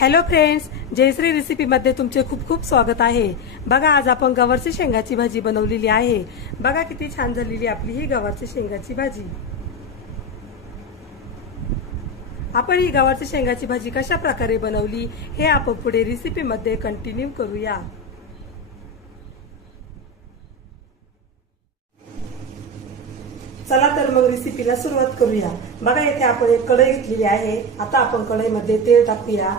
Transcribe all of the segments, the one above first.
Hello friends, Jayashree रेसिपीमध्ये तुमचे खूप खूप स्वागत आहे। बघा, आज आपण गवारची शेंगाची भाजी बनवलेली आहे। बघा किती छान झालेली आपली ही गवारची शेंगाची भाजी। आपण ही गवारची शेंगाची भाजी कशा प्रकारे बनवली हे आपण पुढे रेसिपीमध्ये कंटिन्यू करूया। चला तर मग रेसिपीला सुरुवात करूया। बघा, इथे आपण एक कढई घेतलेली आहे। आता आपण कढईमध्ये तेल टाकूया।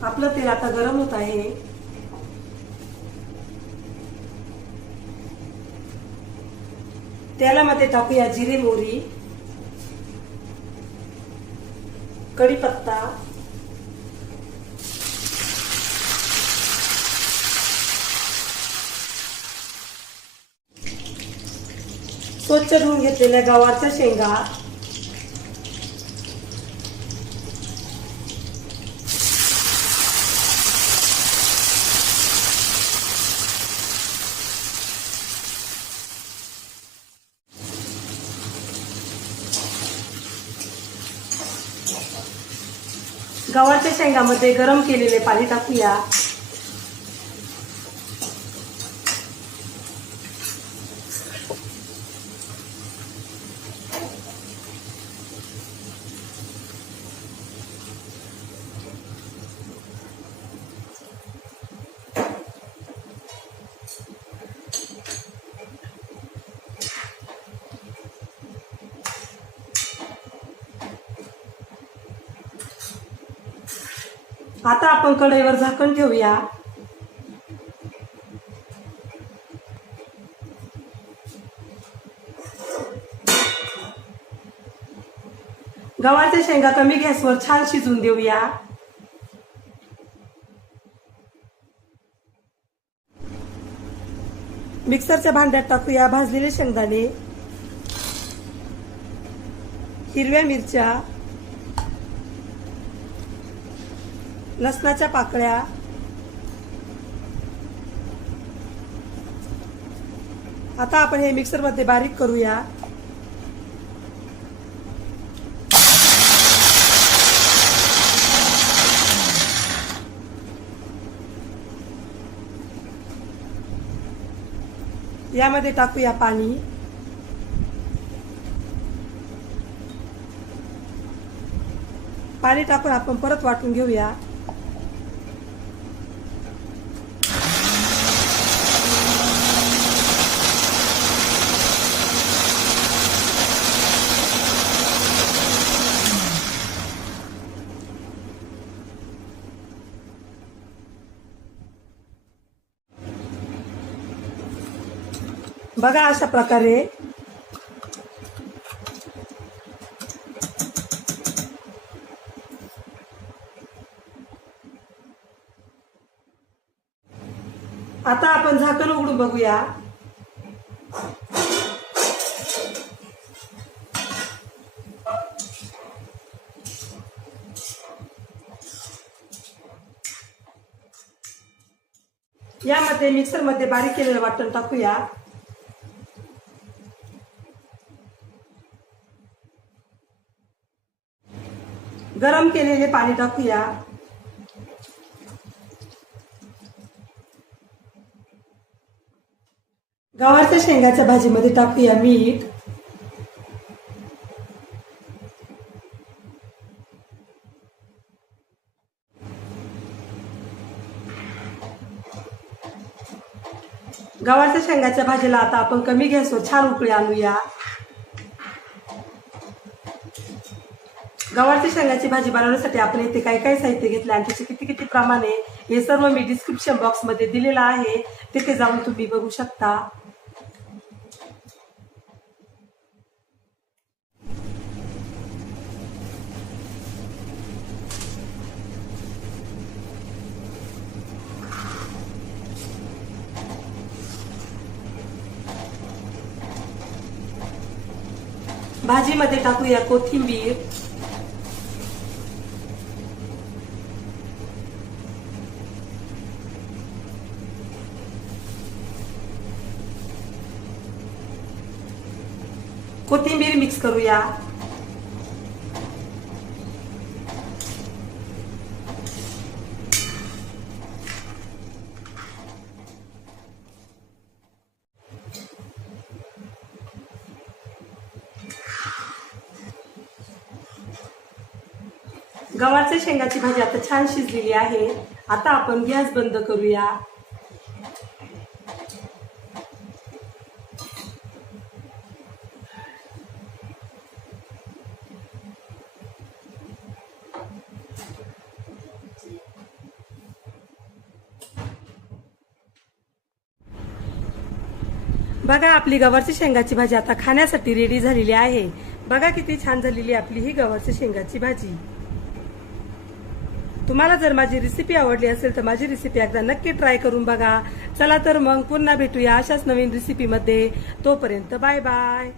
आपलं तेल आता गरम होत आहे। तेलामध्ये टाकूया जिरे, मोहरी, कढीपत्ता, स्वच्छ धुवून घेतलेल्या गवारच्या शेंगा, गवारच्या शेंगामध्ये गरम केलेले पाणी टाकूया। आता आपण कढईवर झाकण ठेवूया। गवारच्या शेंगा कमी गॅसवर छान शिजवून देऊया। मिक्सरच्या भांड्यात टाकूया भाजलेले शेंगदाणे, हिरव्या मिरच्या, लसणाच्या पाकळ्या, आता आपण हे मिक्सर मध्ये बारीक करूया। यामध्ये टाकूया पाणी, पाणी टाकून आपण परत वाटून घेऊया। बघा, अशा प्रकारे आता आपण झाकण उघडून बघूया। यामध्ये मिक्सर मध्ये बारीक केलेलं वाटण टाकूया। गरम केलेले पाणी टाकूया। गवारच्या शेंगाच्या भाजीमध्ये टाकूया मीठ, गवारच्या शेंगाच्या भाजीला आता आपण कमी गॅसवर छान उकळी आणूया। गवारच्या शेंगाची भाजी बनवण्यासाठी आपण इथे काय काय साहित्य घेतले आणि त्याचे किती किती प्रमाण आहे हे सर्व मी डिस्क्रिप्शन बॉक्स मध्ये दिलेलं आहे, तिथे जाऊन तुम्ही बघू शकता। भाजीमध्ये टाकूया कोथिंबीर, कोथिंबीर मिक्स करूया. गवारच्या शेंगाची भाजी आता छान शिजलेली आहे. आता आपण गॅस बंद करूया. बघा आपली गवारची शेंगाची भाजी आता खाण्यासाठी रेडी झालेली आहे. बघा किती छान झालेली आपली ही गवारची शेंगाची भाजी. तुम्हाला जर माझी रेसिपी आवडली असेल तर माझी रेसिपी एकदा नक्की ट्राय करून बघा. चला तर मग पुन्हा भेटूया अशाच नवीन रेसिपीमध्ये. तोपर्यंत बाय बाय.